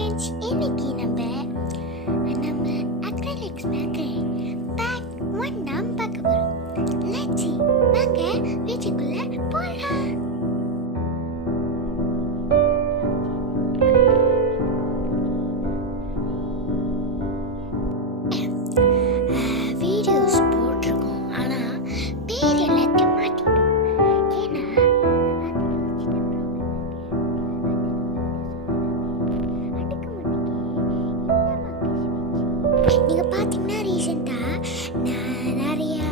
Friends, இன்னைக்கு நம்ம acrylics back 1 நாம் பார்க்க போறோம். Let's see. வாங்க வீடியோக்குள்ள போலாம். வீடியோஸ் போட்டிருக்கோம், ஆனா பேர் எல்லாத்தையும் மாட்டிட்டோம். ஏன்னா நீங்க பாத்தீங்கன்னா ரீசெண்டாக நான் நிறையா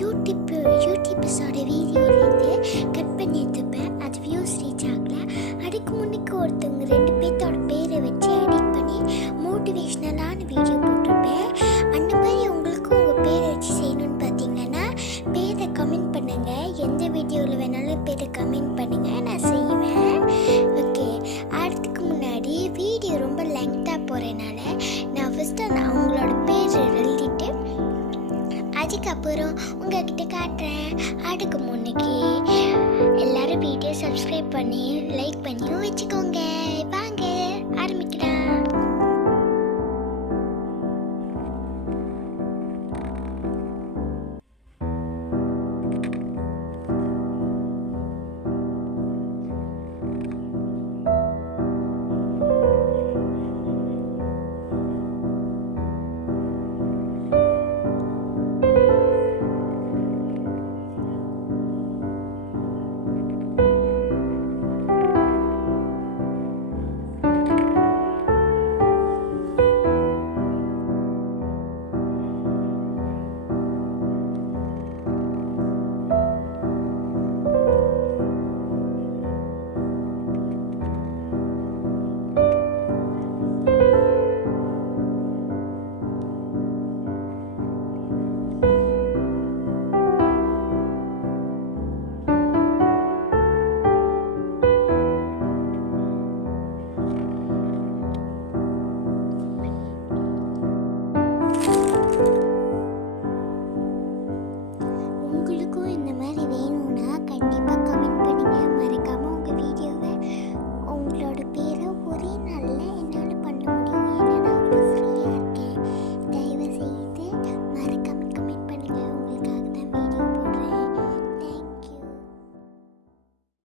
யூடியூப்ஸோட வீடியோலேருந்து கட் பண்ணி எடுத்துப்பேன். அது வியூஸ் ரீச் ஆகல. அதுக்கு முன்னுக்கு ஒருத்தவங்க 2 பேர்த்தோட பேரை வச்சு எடிட் பண்ணி மோட்டிவேஷ்னலான வீடியோ போட்டிருப்பேன். அந்த மாதிரி உங்களுக்கும் உங்கள் பேரை வச்சு செய்யணும்னு பார்த்தீங்கன்னா பேரை கமெண்ட் பண்ணுங்கள். எந்த வீடியோவில் வேணாலும் பேரை கமெண்ட் பண்ணுங்கள், நான் செய்வேன். ஓகே, அதுக்கு முன்னாடி வீடியோ ரொம்ப லெங்க்த்தாக போகிறனால நான் ஃபஸ்ட்டு அவங்களோட பேர் எழுதிட்டு அதுக்கப்புறம் உங்ககிட்ட காட்டுறேன். அதுக்கு முன்னுக்கு எல்லாரும் வீடியோ சப்ஸ்கிரைப் பண்ணி லைக் பண்ணியும் வச்சுக்கோங்க.